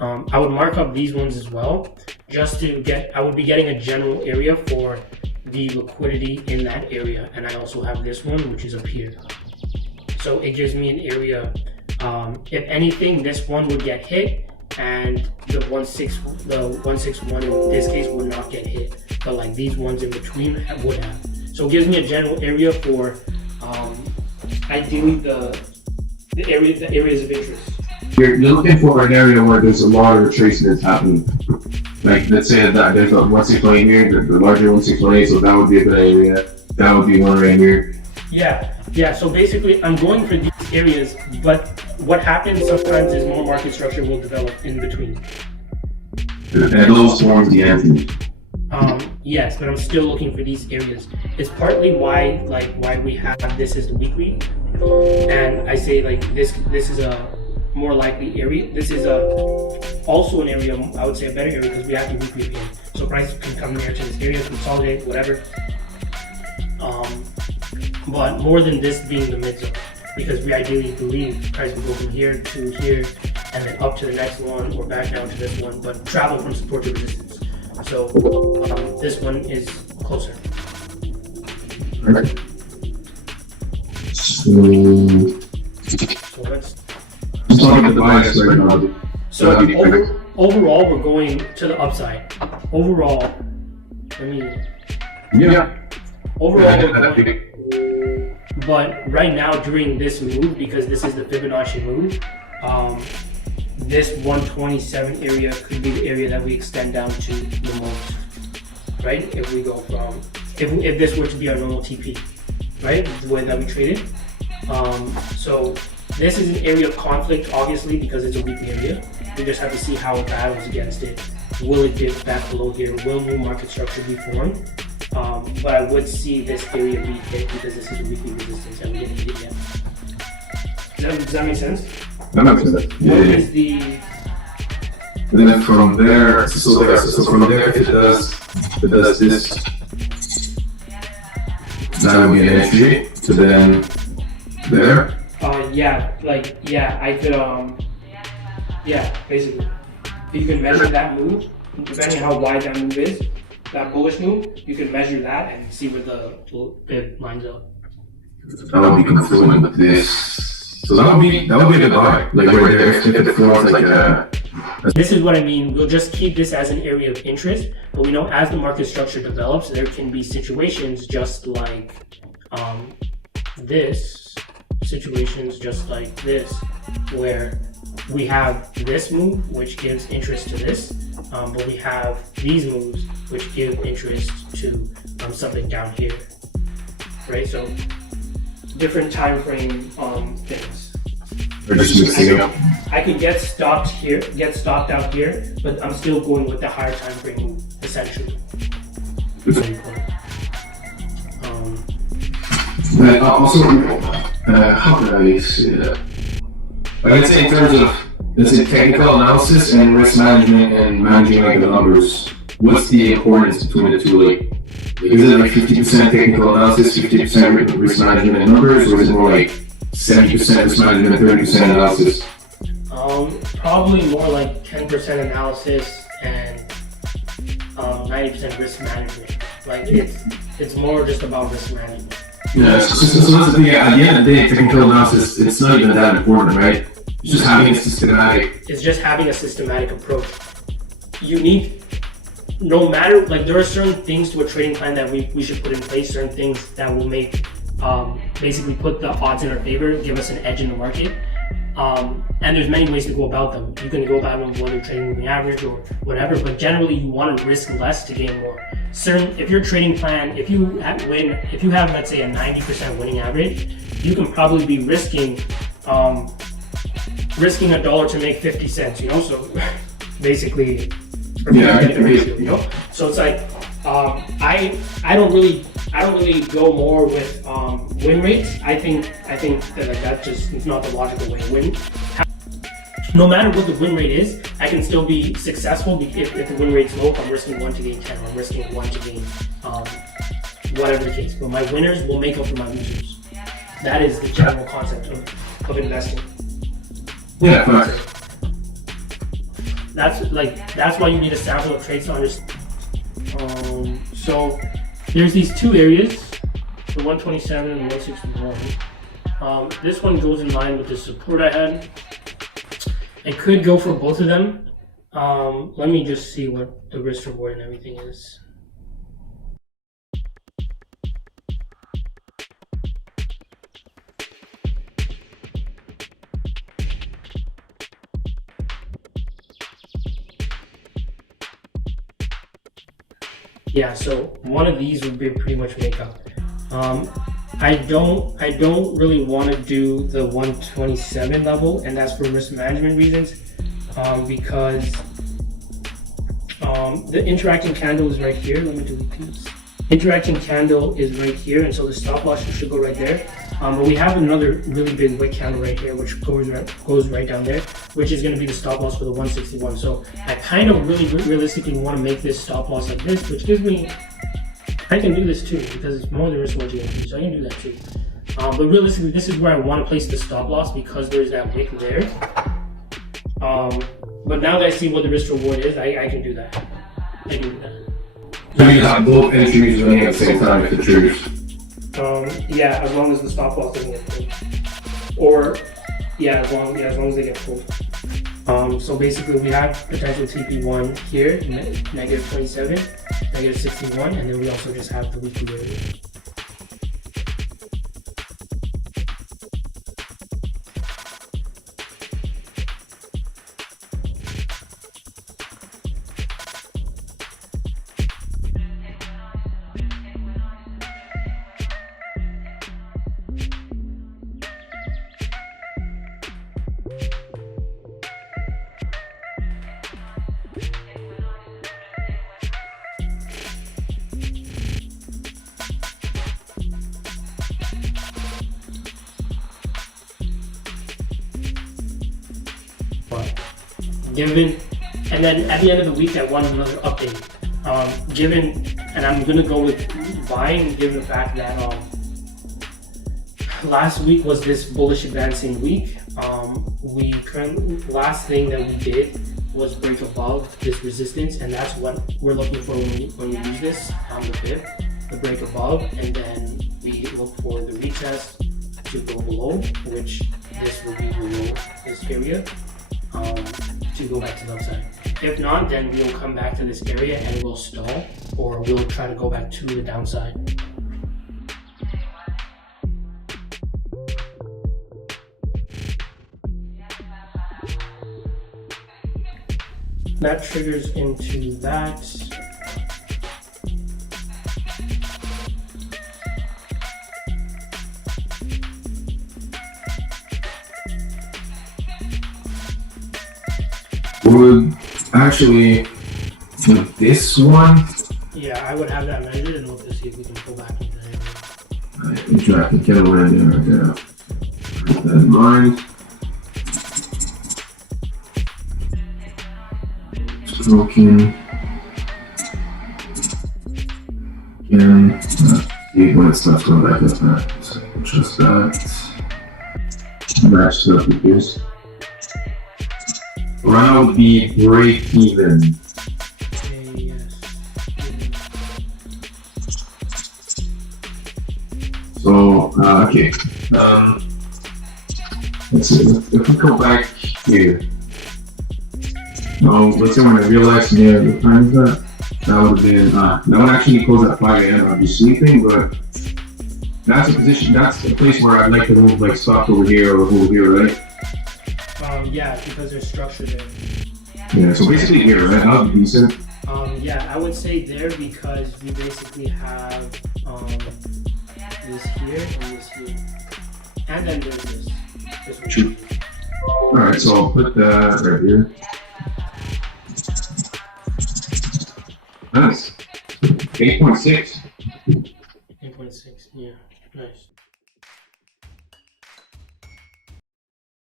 I would mark up these ones as well, just to get, I would be getting a general area for the liquidity in that area. And I also have this one, which is up here. So it gives me an area, if anything, this one would get hit, and the 161 in this case would not get hit. But like these ones in between would have. So it gives me a general area for, ideally the areas of interest. You're looking for an area where there's a lot of retracement happening. Like, let's say that there's a 161 here, the larger 161, so that would be a good area. That would be one right here. Yeah. So basically, I'm going for these areas, but what happens sometimes is more market structure will develop in between. And those forms the anti. Yes, but I'm still looking for these areas. It's partly why we have this as the weekly, and I say like this is a more likely area. This is also an area, I would say a better area, because we have the weekly again. So prices can come here to this area, consolidate, whatever. But more than this being the mid zone, because we ideally believe price will go from here to here, and then up to the next one, or back down to this one, but travel from support to resistance. So this one is closer. Alright. So let's talk about the bias right now. So overall, we're going to the upside. Overall, Overall, we're going, but right now during this move, because this is the Fibonacci move, this 127 area could be the area that we extend down to the most, right? If we go from, if this were to be our normal TP, right? The way that we trade it. So this is an area of conflict, obviously, because it's a weekly area. We just have to see how it battles against it. Will it dip back below here? Will new market structure be formed? But I would see this area be hit because this is a weekly resistance and we didn't hit it yet. Does that make sense? That makes sense. What is the... And then from there, so from there it does this. That would be an entry to then there. Basically. If you can measure that move, depending how wide that move is, that bullish move, you can measure that and see where the bid lines up. That would be confluent with this. So that would be a good buy. Like where if it forms like a... This is what I mean. We'll just keep this as an area of interest, but we know as the market structure develops, there can be situations just like this, where we have this move, which gives interest to this, but we have these moves, which give interest to something down here, right? So different time frame things. We're just mixing up. I could get stopped out here, but I'm still going with the higher time frame move, essentially. Also, how can I say that? I'd say in terms of, technical analysis and risk management and managing like the numbers, what's the importance between the two? Like, is it like 50% technical analysis, 50% risk management and numbers, or is it more like 70% risk management, 30% analysis? Probably more like 10% analysis and 90% risk management. Like it's more just about risk management. Yeah, so that's the thing. At the end of the day, technical analysis, it's not even that important, right? It's just having a systematic approach. You need, no matter, like there are certain things to a trading plan that we should put in place, certain things that will make, basically put the odds in our favor, give us an edge in the market. And there's many ways to go about them. You can go about them whether trading moving average or whatever, but generally you want to risk less to gain more. If your trading plan, if you have let's say a 90% winning average, you can probably be risking $1 to make 50 cents, you know? So basically, ratio, you know? So it's like, I don't really go more with win rates. I think that like that just it's not the logical way to win. No matter what the win rate is, I can still be successful if the win rate's low. If I'm risking 1 to gain 10, or I'm risking 1 to gain whatever the case. But my winners will make up for my losers. That is the general concept of investing. Yeah, that's why you need a sample of traits to understand. So there's these two areas, the 127 and the 161. This one goes in line with the support I had. I could go for both of them. Let me just see what the risk reward and everything is. Yeah, so one of these would be pretty much makeup. I don't really want to do the 127 level, and that's for risk management reasons, because the interacting candle is right here. Let me delete these. Interacting candle is right here, and so the stop loss should go right there. But we have another really big wick candle right here, which goes right down there, which is going to be the stop loss for the 161. So I kind of really realistically want to make this stop loss like this, which gives me, I can do this too because it's more than risk reward GMP, so I can do that too. But realistically, this is where I want to place the stop loss because there's that wick there. But now that I see what the risk reward is, I can do that. I can do that. So you have both entries running at the same time if it triggers. Yeah, as long as the stop loss doesn't get pulled. Or, yeah, as long as they get pulled. So basically we have potential TP1 here, negative 27, negative 61, and then we also just have the weekly area. And then at the end of the week, I want another update. And I'm gonna go with buying, given the fact that last week was this bullish advancing week. Last thing that we did was break above this resistance, and that's what we're looking for when we use this on the fib, the break above, and then we look for the retest to go below, which this will be below this area. To go back to the upside. If not, then we'll come back to this area and we'll stall, or we'll try to go back to the downside. That triggers into that. Would actually with this one. Yeah, I would have that measured and look to see if we can pull back into that. Alright, interacting candle right there. Keep that in mind. Stroking. Again, see when it starts going back up that. So just that. Match stuff with this. Around the break even. Yes. So, okay. Let's see. If we go back here. Let's say when I realized near the time is that would have been, that would actually close at 5 a.m. I'd be sleeping, but that's a position, that's a place where I'd like to move like stock over here or over here, right? Yeah, because there's structure there. Yeah, so basically here, right? That would be decent. Yeah, I would say there because we basically have this here and this here. And then there's this. True. Alright, so I'll put that right here. Nice. 8.6. 8.6, yeah.